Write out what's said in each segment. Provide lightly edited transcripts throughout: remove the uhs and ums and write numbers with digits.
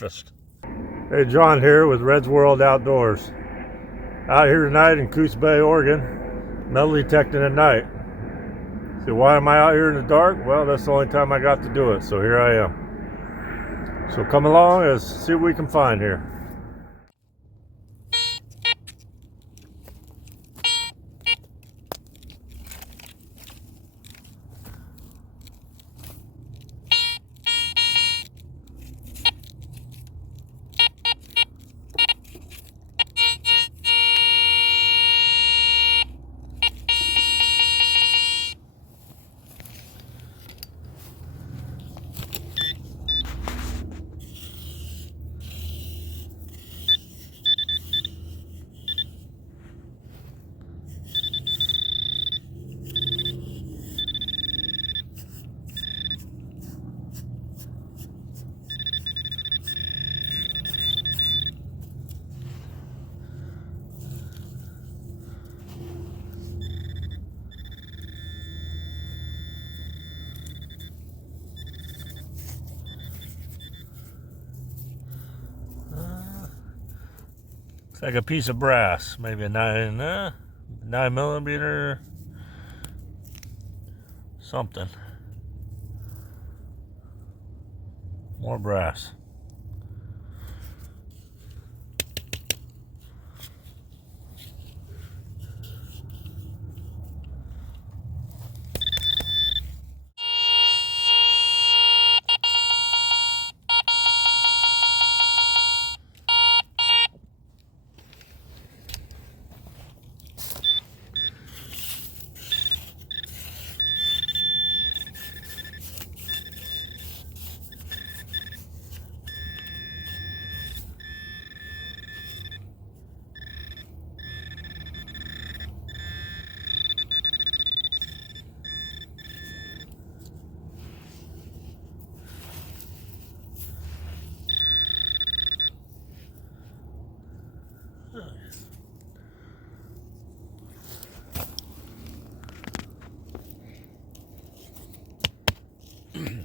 surfaced. Hey, John here with Red's World Outdoors. Out here tonight in Coos Bay, Oregon, metal detecting at night. So why am I out here in the dark? Well, that's the only time I got to do it, so here I am. So come along and see what we can find here. It's like a piece of brass, maybe a 9mm, something. More brass.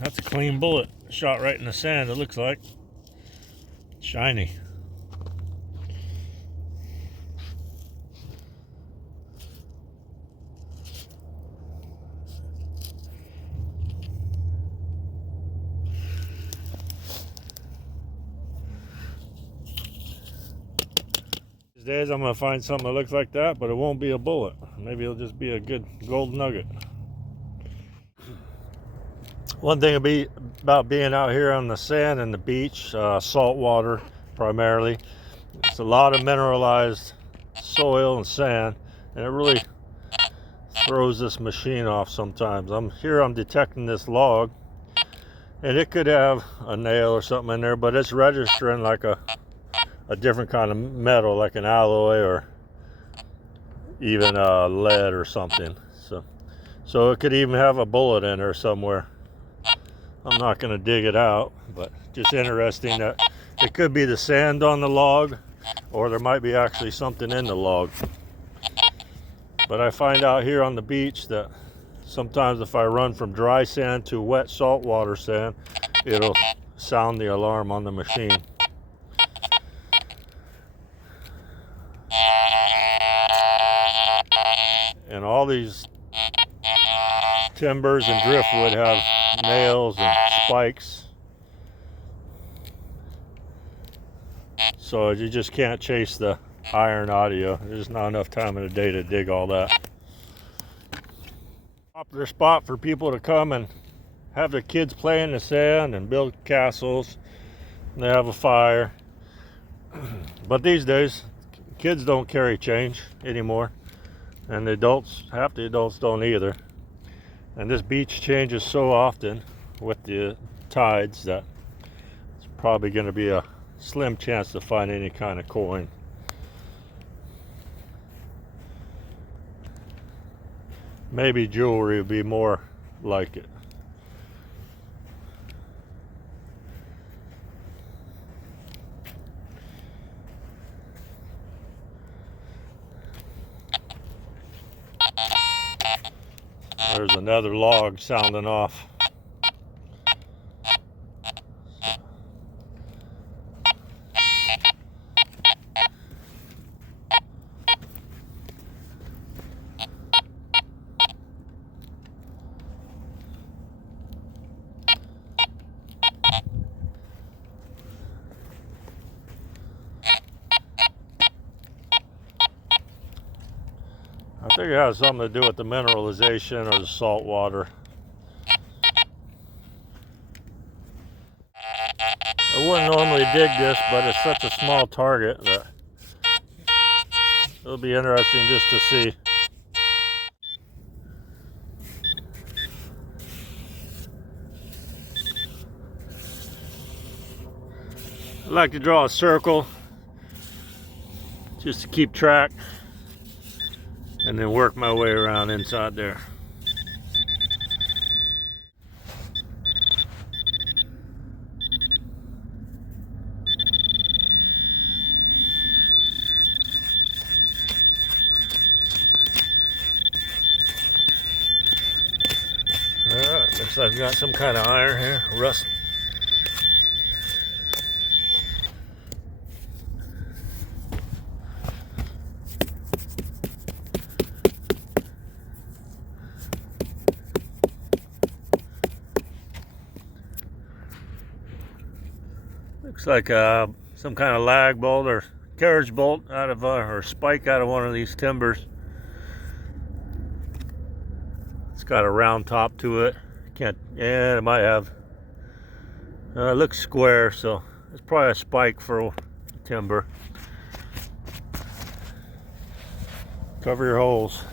That's a clean bullet, shot right in the sand, it looks like. Shiny. These days I'm going to find something that looks like that, but it won't be a bullet. Maybe it'll just be a good gold nugget. One thing about being out here on the sand and the beach, salt water primarily, it's a lot of mineralized soil and sand, and it really throws this machine off sometimes. I'm detecting this log, and it could have a nail or something in there, but it's registering like a different kind of metal, like an alloy or even lead or something. So it could even have a bullet in there somewhere. I'm not going to dig it out, but just interesting that it could be the sand on the log, or there might be actually something in the log. But I find out here on the beach that sometimes if I run from dry sand to wet saltwater sand, it'll sound the alarm on the machine. And all these timbers and driftwood have nails and spikes, so you just can't chase the iron audio. There's not enough time in the day to dig all that. Popular spot for people to come and have their kids play in the sand and build castles, and they have a fire. But these days kids don't carry change anymore, and half the adults don't either. And this beach changes so often with the tides that it's probably going to be a slim chance to find any kind of coin. Maybe jewelry would be more like it. There's another log sounding off. I think it has something to do with the mineralization or the salt water. I wouldn't normally dig this, but it's such a small target that it'll be interesting just to see. I like to draw a circle just to keep track and then work my way around inside there. Alright, looks like I've got some kind of iron here, rust. Looks like some kind of lag bolt or carriage bolt out of or spike out of one of these timbers. It's got a round top to it. Yeah, it might have. It looks square, so it's probably a spike for timber. Cover your holes.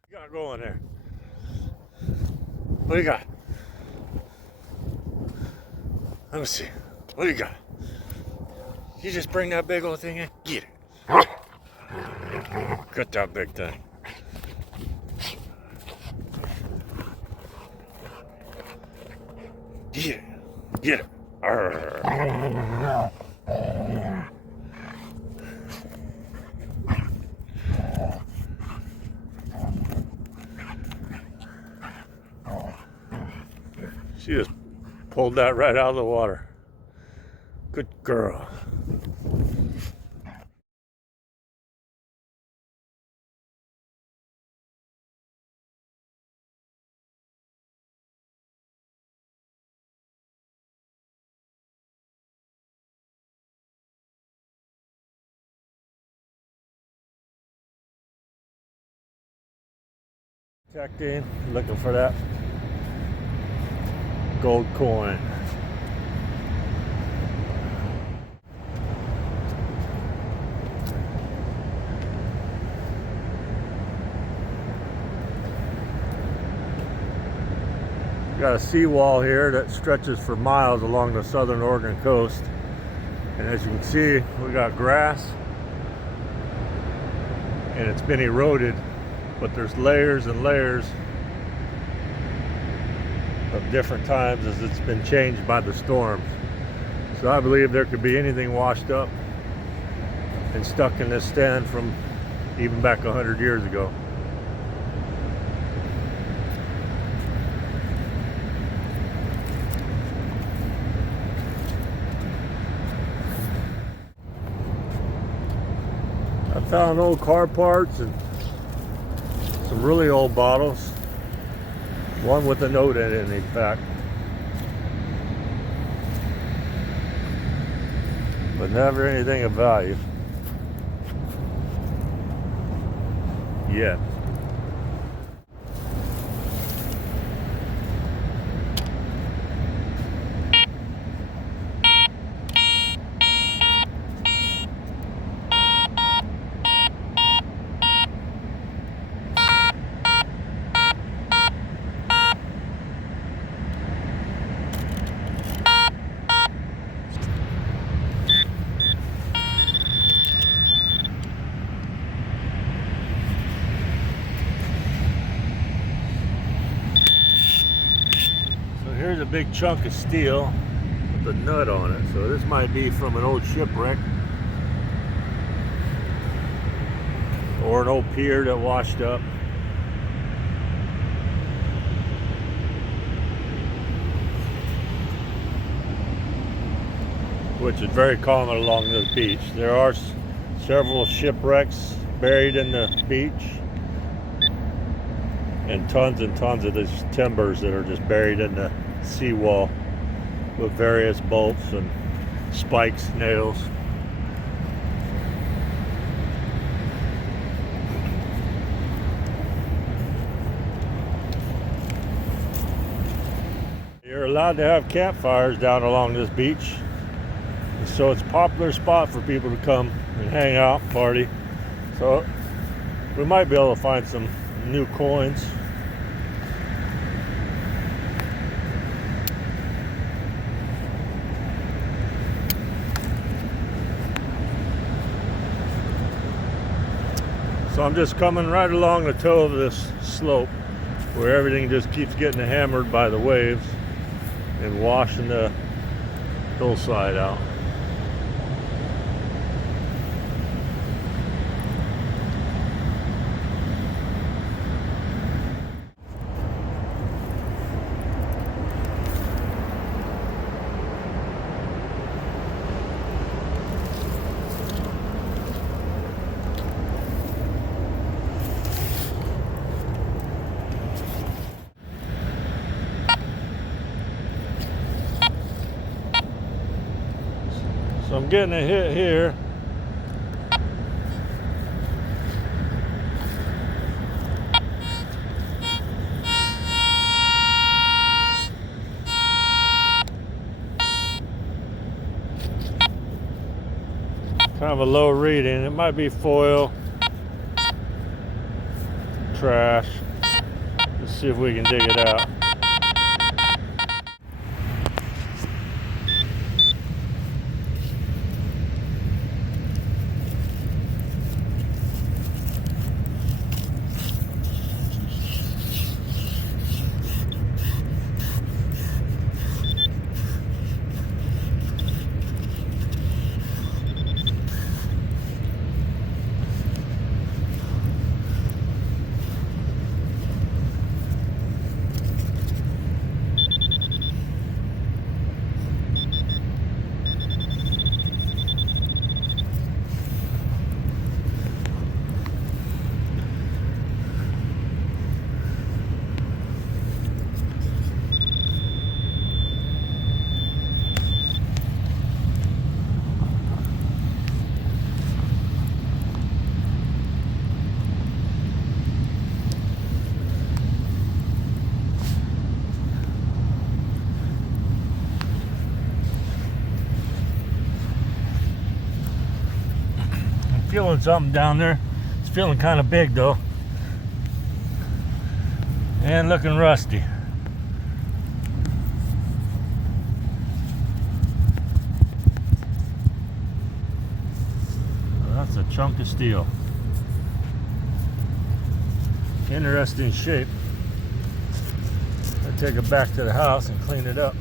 What you got going there? What do you got? Let me see. What do you got? You just bring that big old thing in? Get it. Cut that big thing. Get it. Get it. Arrgh. She just pulled that right out of the water. Good girl. Checked in, looking for that gold coin. Got a seawall here that stretches for miles along the southern Oregon coast, and as you can see, we got grass and it's been eroded, but there's layers and layers of different times as it's been changed by the storms. So I believe there could be anything washed up and stuck in this stand from even back 100 years ago. I found old car parts and some really old bottles. One with a note in it, in fact. But never anything of value. Yet. Here's a big chunk of steel with a nut on it. So this might be from an old shipwreck or an old pier that washed up. Which is very common along the beach. There are several shipwrecks buried in the beach, and tons of these timbers that are just buried in the seawall with various bolts and spikes, nails. You're allowed to have campfires down along this beach, so it's a popular spot for people to come and hang out, party. So we might be able to find some new coins. So I'm just coming right along the toe of this slope where everything just keeps getting hammered by the waves and washing the hillside out. So I'm getting a hit here. Kind of a low reading. It might be foil, trash. Let's see if we can dig it out. Feeling something down there. It's feeling kind of big though, and looking rusty. Well, that's a chunk of steel. Interesting shape. I'll take it back to the house and clean it up.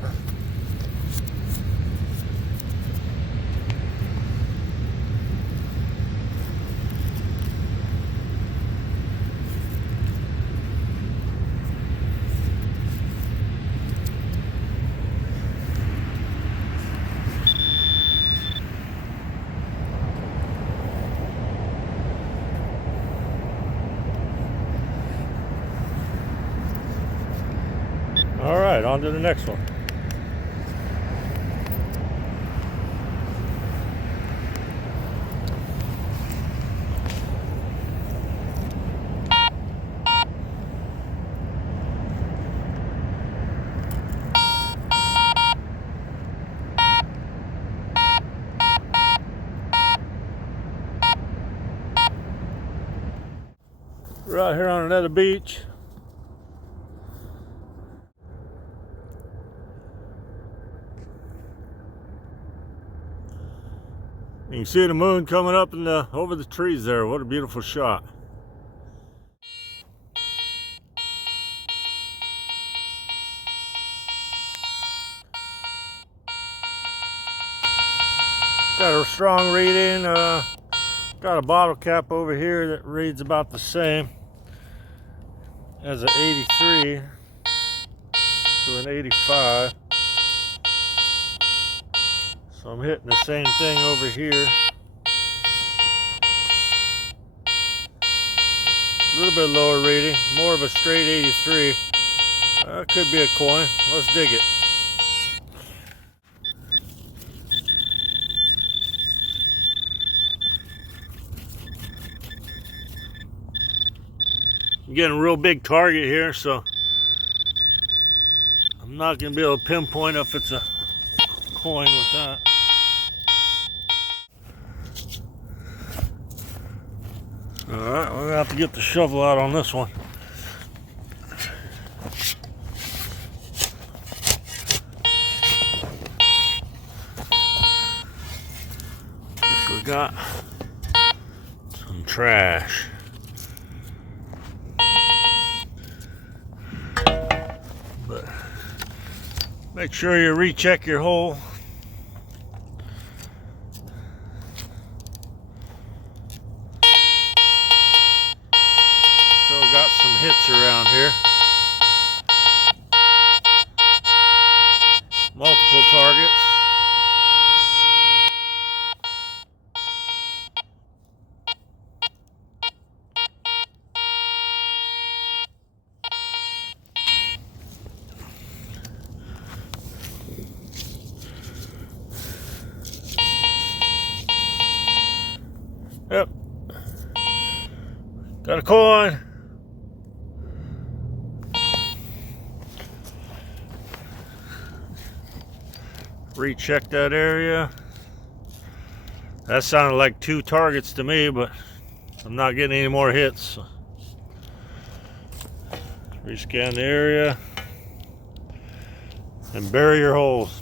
All right, on to the next one. We're out here on another beach. You can see the moon coming up in over the trees there. What a beautiful shot. Got a strong reading. Got a bottle cap over here that reads about the same as an 83 to an 85. So I'm hitting the same thing over here. A little bit lower reading, more of a straight 83. Could be a coin. Let's dig it. getting a real big target here, so I'm not going to be able to pinpoint if it's a coin with that. Alright, we're going to have to get the shovel out on this one. We got some trash. But make sure you recheck your hole. Still got some hits around here. Multiple targets. Yep. Got a coin. Recheck that area. That sounded like 2 targets to me, but I'm not getting any more hits. So rescan the area and bury your holes.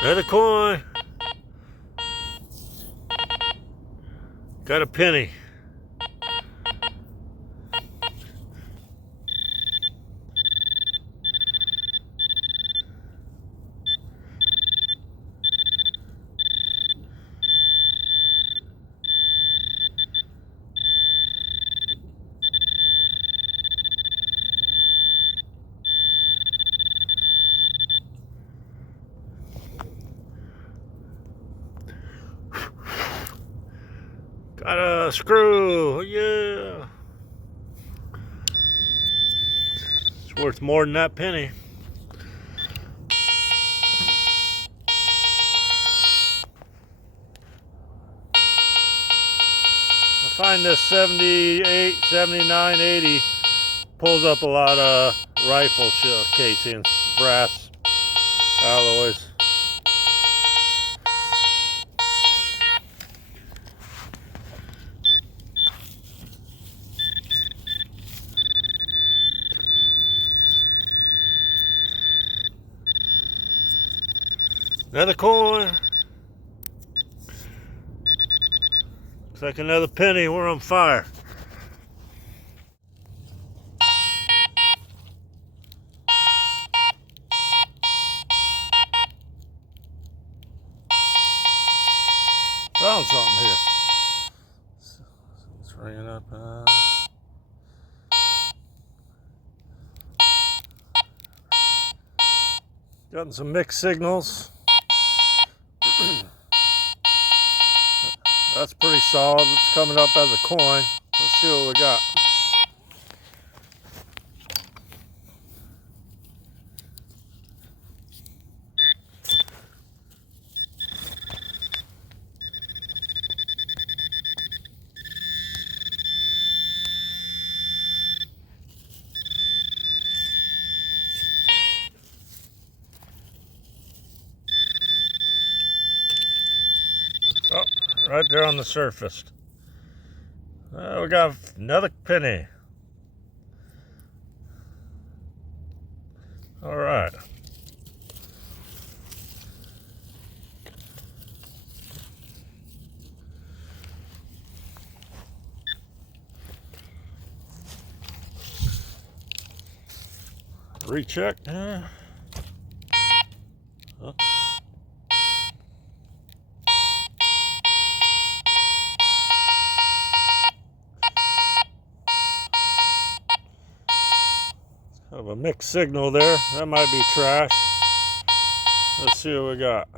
Another coin. Got a penny. Got a screw, yeah. It's worth more than that penny. I find this 78, 79, 80 pulls up a lot of rifle casings, brass alloys. Another coin. Looks like another penny. We're on fire. Found something here. It's ringing up. Gotten some mixed signals. That's pretty solid. It's coming up as a coin. Let's see what we got. Oh, right there on the surface. We got another penny. All right. Recheck. Huh? Kind of a mixed signal there. That might be trash. Let's see what we got.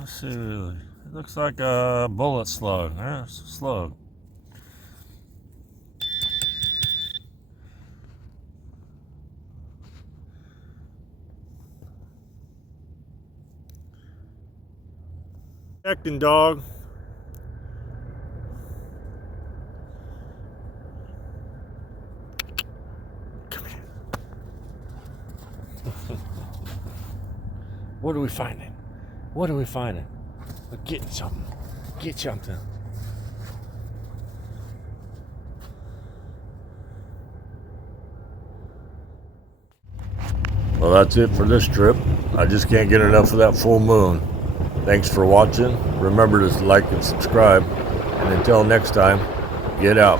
Let's see. It looks like a bullet slug. Yeah, it's a slug. Acting dog. Come here. What are we finding? What are we finding? We're getting something. Get something. Well, that's it for this trip. I just can't get enough of that full moon. Thanks for watching. Remember to like and subscribe. And until next time, get out.